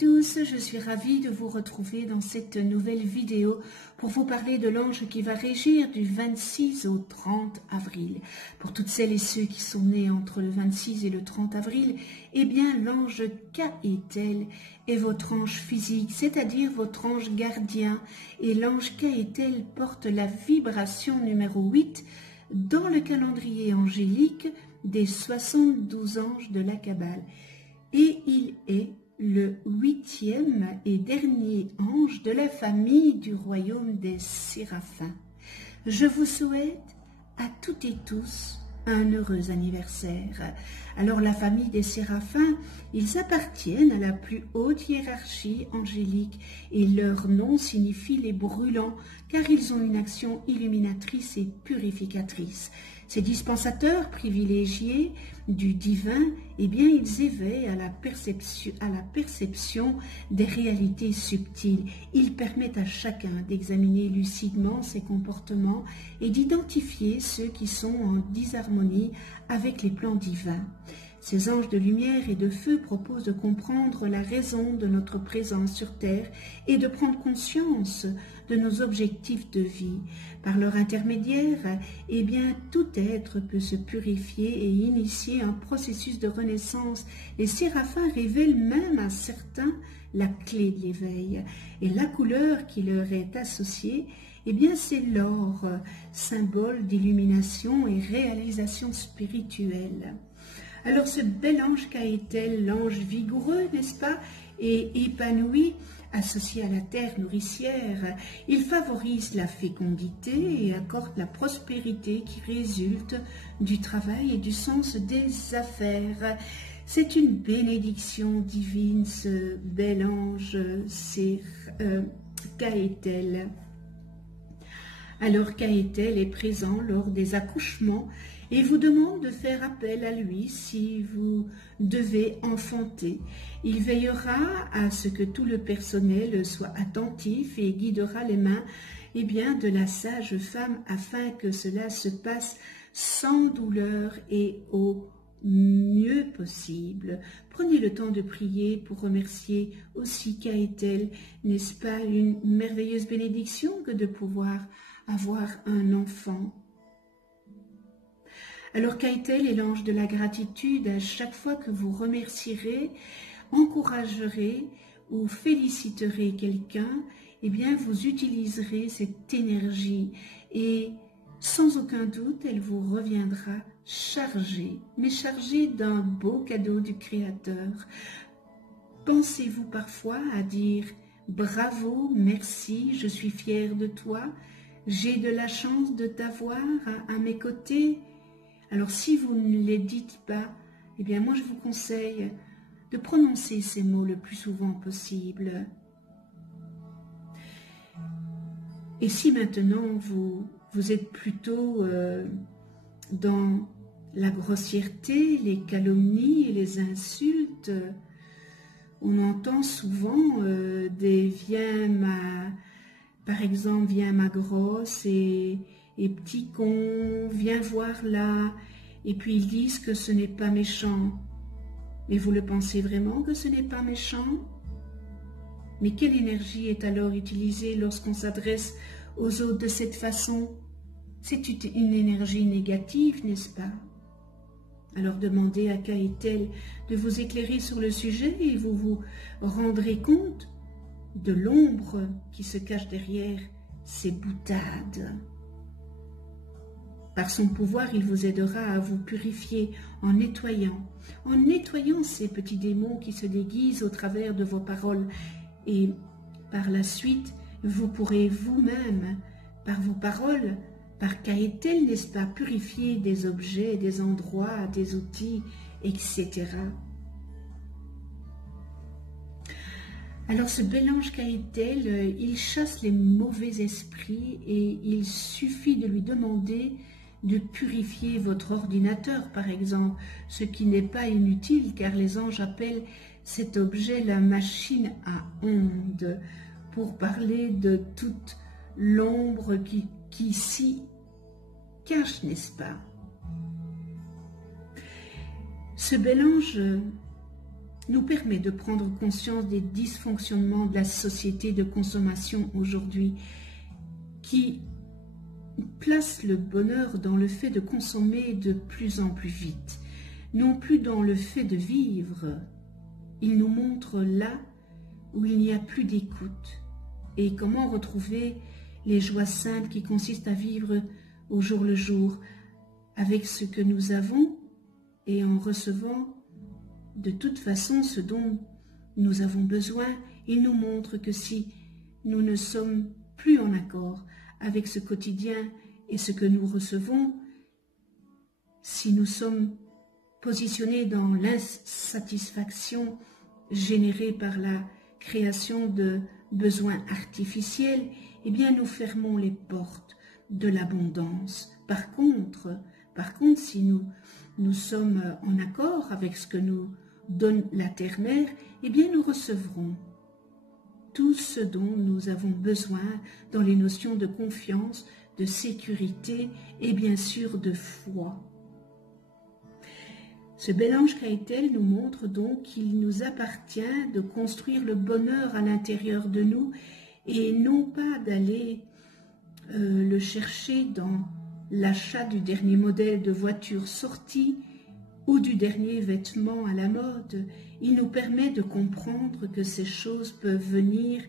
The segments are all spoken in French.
tous, je suis ravie de vous retrouver dans cette nouvelle vidéo pour vous parler de l'ange qui va régir du 26 au 30 avril. Pour toutes celles et ceux qui sont nés entre le 26 et le 30 avril, eh bien l'ange Caëtel est votre ange physique, c'est-à-dire votre ange gardien. Et l'ange Caëtel porte la vibration numéro 8 dans le calendrier angélique des 72 anges de la Kabbale. Et il est le 8e et dernier ange de la famille du royaume des Séraphins. Je vous souhaite à toutes et tous un heureux anniversaire. Alors la famille des Séraphins, ils appartiennent à la plus haute hiérarchie angélique et leur nom signifie les brûlants car ils ont une action illuminatrice et purificatrice. Ces dispensateurs privilégiés du divin, eh bien ils éveillent à la perception des réalités subtiles. Ils permettent à chacun d'examiner lucidement ses comportements et d'identifier ceux qui sont en disharmonie avec les plans divins. Ces anges de lumière et de feu proposent de comprendre la raison de notre présence sur terre et de prendre conscience de nos objectifs de vie. Par leur intermédiaire, eh bien, tout être peut se purifier et initier un processus de renaissance. Les séraphins révèlent même à certains la clé de l'éveil. Et la couleur qui leur est associée, eh bien, c'est l'or, symbole d'illumination et réalisation spirituelle. Alors ce bel ange Caëtel, l'ange vigoureux, n'est-ce pas, et épanoui, associé à la terre nourricière, il favorise la fécondité et accorde la prospérité qui résulte du travail et du sens des affaires. C'est une bénédiction divine, ce bel ange, c'est Caëtel. Alors Caëtel est présent lors des accouchements et vous demande de faire appel à lui si vous devez enfanter. Il veillera à ce que tout le personnel soit attentif et guidera les mains de la sage femme afin que cela se passe sans douleur et au mieux possible. Prenez le temps de prier pour remercier aussi Caëtel. N'est-ce pas une merveilleuse bénédiction que de pouvoir avoir un enfant? Alors Caëtel est l'ange de la gratitude. À chaque fois que vous remercierez, encouragerez ou féliciterez quelqu'un, eh bien vous utiliserez cette énergie et sans aucun doute, elle vous reviendra chargée, mais chargée d'un beau cadeau du Créateur. Pensez-vous parfois à dire « Bravo, merci, je suis fière de toi, j'ai de la chance de t'avoir à mes côtés ». Alors si vous ne les dites pas, eh bien moi je vous conseille de prononcer ces mots le plus souvent possible. Et si maintenant vous êtes plutôt dans la grossièreté, les calomnies et les insultes, on entend souvent par exemple, viens ma grosse et petit con, viens voir là, et puis ils disent que ce n'est pas méchant. Mais vous le pensez vraiment que ce n'est pas méchant? Mais quelle énergie est alors utilisée lorsqu'on s'adresse aux autres de cette façon? C'est une énergie négative, n'est-ce pas? Alors demandez à Caëtel de vous éclairer sur le sujet et vous vous rendrez compte de l'ombre qui se cache derrière ces boutades. Par son pouvoir, il vous aidera à vous purifier en nettoyant ces petits démons qui se déguisent au travers de vos paroles. Et par la suite, vous pourrez vous-même, par vos paroles, par Caëtel, n'est-ce pas, purifier des objets, des endroits, des outils, etc. Alors ce bel ange Caëtel, il chasse les mauvais esprits et il suffit de lui demander de purifier votre ordinateur, par exemple, ce qui n'est pas inutile car les anges appellent cet objet la machine à ondes pour parler de toute l'ombre qui s'y cache, n'est-ce pas? Ce bel ange nous permet de prendre conscience des dysfonctionnements de la société de consommation aujourd'hui, qui place le bonheur dans le fait de consommer de plus en plus vite, non plus dans le fait de vivre. Il nous montre là où il n'y a plus d'écoute et comment retrouver les joies simples qui consistent à vivre au jour le jour avec ce que nous avons et en recevant de toute façon ce dont nous avons besoin. Il nous montre que si nous ne sommes plus en accord avec ce quotidien et ce que nous recevons, si nous sommes positionnés dans l'insatisfaction générée par la création de besoins artificiels, eh bien nous fermons les portes de l'abondance. Par contre, si nous sommes en accord avec ce que nous donne la terre-mère, eh bien nous recevrons tout ce dont nous avons besoin dans les notions de confiance, de sécurité et bien sûr de foi. Ce bel ange Kaëtel nous montre donc qu'il nous appartient de construire le bonheur à l'intérieur de nous et non pas d'aller le chercher dans l'achat du dernier modèle de voiture sortie ou du dernier vêtement à la mode. Il nous permet de comprendre que ces choses peuvent venir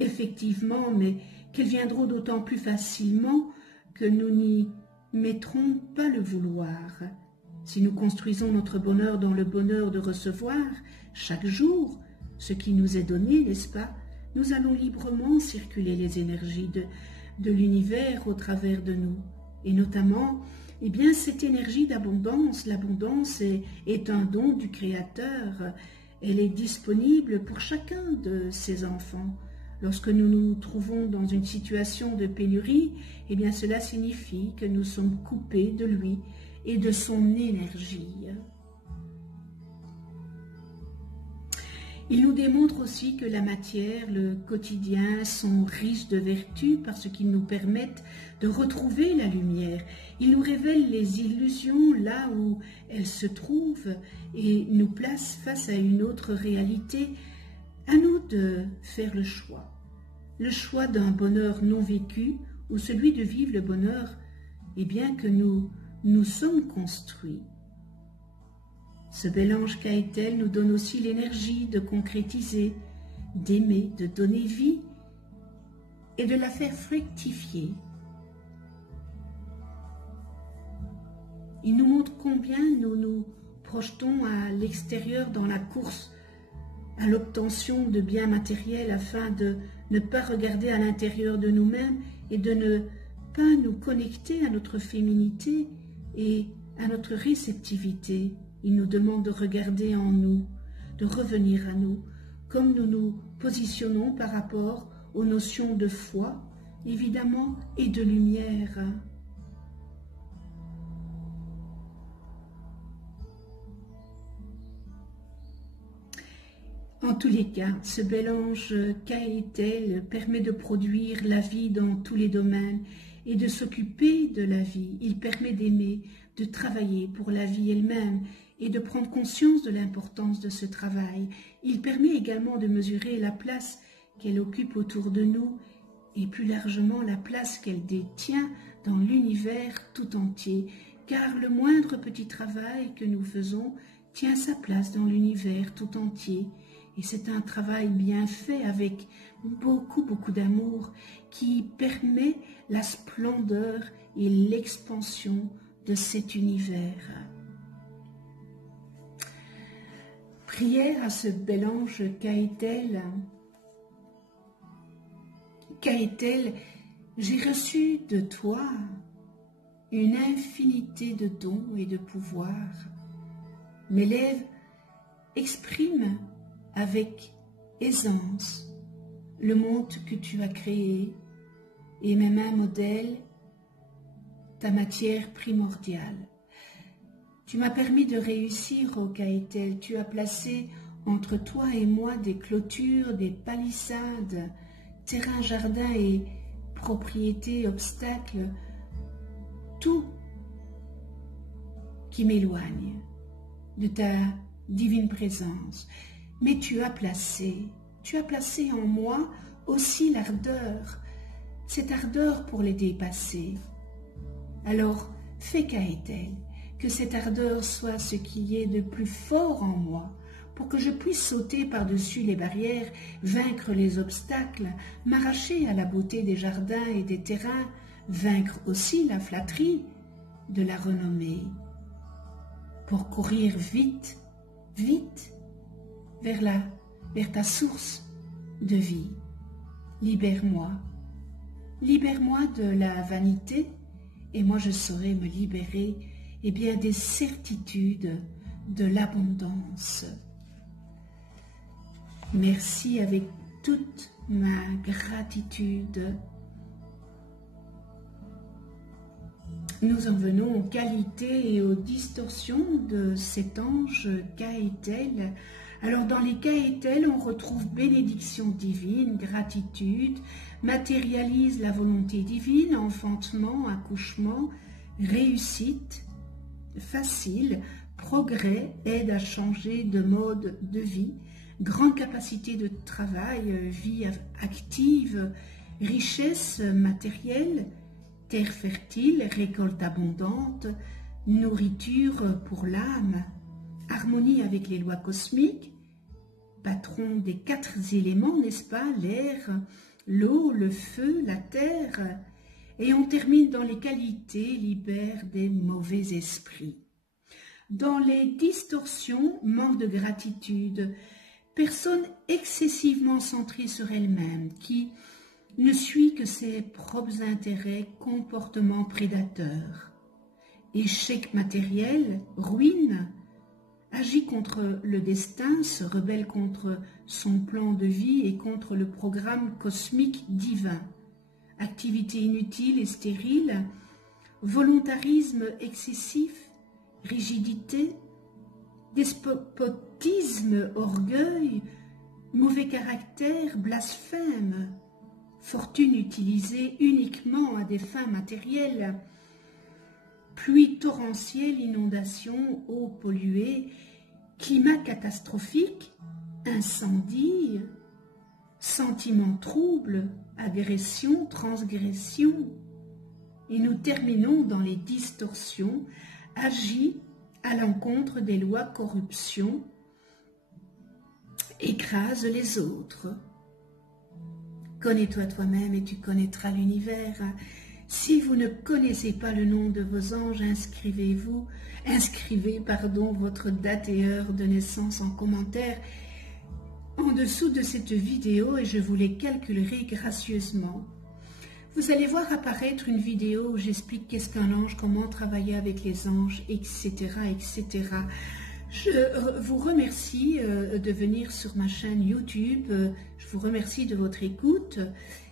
effectivement, mais qu'elles viendront d'autant plus facilement que nous n'y mettrons pas le vouloir. Si nous construisons notre bonheur dans le bonheur de recevoir chaque jour ce qui nous est donné, n'est-ce pas, nous allons librement circuler les énergies de l'univers au travers de nous. Et notamment, eh bien, cette énergie d'abondance, l'abondance est un don du Créateur. Elle est disponible pour chacun de ses enfants. Lorsque nous nous trouvons dans une situation de pénurie, eh bien, cela signifie que nous sommes coupés de lui et de son énergie. Il nous démontre aussi que la matière, le quotidien sont riches de vertus parce qu'ils nous permettent de retrouver la lumière. Il nous révèle les illusions là où elles se trouvent et nous place face à une autre réalité. À nous de faire le choix d'un bonheur non vécu ou celui de vivre le bonheur, et bien que nous sommes construits. Ce bel ange Kaëtel nous donne aussi l'énergie de concrétiser, d'aimer, de donner vie et de la faire fructifier. Il nous montre combien nous nous projetons à l'extérieur dans la course à l'obtention de biens matériels afin de ne pas regarder à l'intérieur de nous-mêmes et de ne pas nous connecter à notre féminité et à notre réceptivité. Il nous demande de regarder en nous, de revenir à nous, comme nous nous positionnons par rapport aux notions de foi, évidemment, et de lumière. En tous les cas, ce bel ange Kaëtel permet de produire la vie dans tous les domaines et de s'occuper de la vie. Il permet d'aimer, de travailler pour la vie elle-même et de prendre conscience de l'importance de ce travail. Il permet également de mesurer la place qu'elle occupe autour de nous et plus largement la place qu'elle détient dans l'univers tout entier, car le moindre petit travail que nous faisons tient sa place dans l'univers tout entier. Et c'est un travail bien fait avec beaucoup d'amour qui permet la splendeur et l'expansion de cet univers. Prière à ce bel ange Kaëtel. Kaëtel, j'ai reçu de toi une infinité de dons et de pouvoirs. Mes lèvres expriment avec aisance le monde que tu as créé et mes mains modèlent ta matière primordiale. Tu m'as permis de réussir, ô Kaëtel. Tu as placé entre toi et moi des clôtures, des palissades, terrains, jardins et propriétés, obstacles, tout qui m'éloigne de ta divine présence. mais tu as placé en moi aussi l'ardeur, cette ardeur pour les dépasser. Alors, fais Kaetel, que cette ardeur soit ce qu'il y ait de plus fort en moi, pour que je puisse sauter par-dessus les barrières, vaincre les obstacles, m'arracher à la beauté des jardins et des terrains, vaincre aussi la flatterie de la renommée, pour courir vite, vite, vers ta source de vie. Libère-moi de la vanité, et moi je saurai me libérer des certitudes de l'abondance. Merci avec toute ma gratitude. Nous en venons aux qualités et aux distorsions de cet ange Kaetel. Alors dans les Kaetel, on retrouve bénédiction divine, gratitude, matérialise la volonté divine, enfantement, accouchement, réussite, facile, progrès, aide à changer de mode de vie, grande capacité de travail, vie active, richesse matérielle, terre fertile, récolte abondante, nourriture pour l'âme, harmonie avec les lois cosmiques, patron des 4 éléments, n'est-ce pas, l'air, l'eau, le feu, la terre, et on termine dans les qualités, libère des mauvais esprits. Dans les distorsions, manque de gratitude, personne excessivement centrée sur elle-même, qui ne suit que ses propres intérêts, comportements prédateurs. Échec matériel, ruine, agit contre le destin, se rebelle contre son plan de vie et contre le programme cosmique divin. Activité inutile et stérile, volontarisme excessif, rigidité, despotisme, orgueil, mauvais caractère, blasphème, fortune utilisée uniquement à des fins matérielles, pluie torrentielle, inondation, eau polluée, climat catastrophique, incendie, sentiments troubles, agression, transgression. Et nous terminons dans les distorsions, agit à l'encontre des lois corruption, écrase les autres. Connais-toi toi-même et tu connaîtras l'univers. Si vous ne connaissez pas le nom de vos anges, inscrivez votre date et heure de naissance en commentaire en dessous de cette vidéo et je vous les calculerai gracieusement. Vous allez voir apparaître une vidéo où j'explique qu'est-ce qu'un ange, comment travailler avec les anges, etc., etc. Je vous remercie de venir sur ma chaîne YouTube, je vous remercie de votre écoute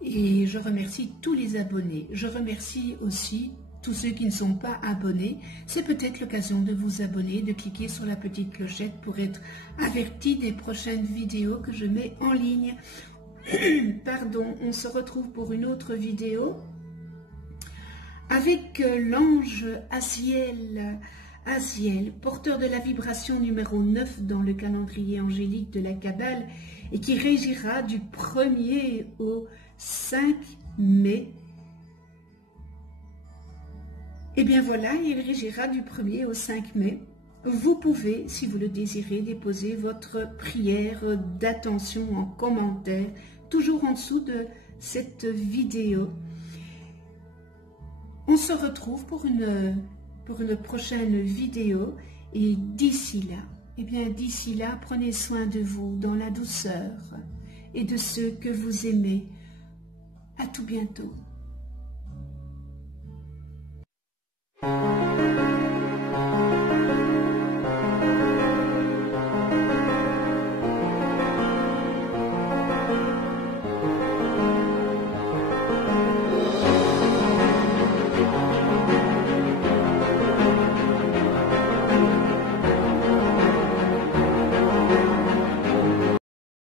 et je remercie tous les abonnés. Je remercie aussi tous ceux qui ne sont pas abonnés. C'est peut-être l'occasion de vous abonner, de cliquer sur la petite clochette pour être averti des prochaines vidéos que je mets en ligne. Pardon, on se retrouve pour une autre vidéo avec l'ange Aziel, porteur de la vibration numéro 9 dans le calendrier angélique de la Kabbale et qui régira du 1er au 5 mai. Et bien voilà, il régira du 1er au 5 mai. Vous pouvez, si vous le désirez, déposer votre prière d'attention en commentaire, toujours en dessous de cette vidéo. On se retrouve pour une prochaine vidéo et d'ici là, prenez soin de vous dans la douceur et de ceux que vous aimez. À tout bientôt.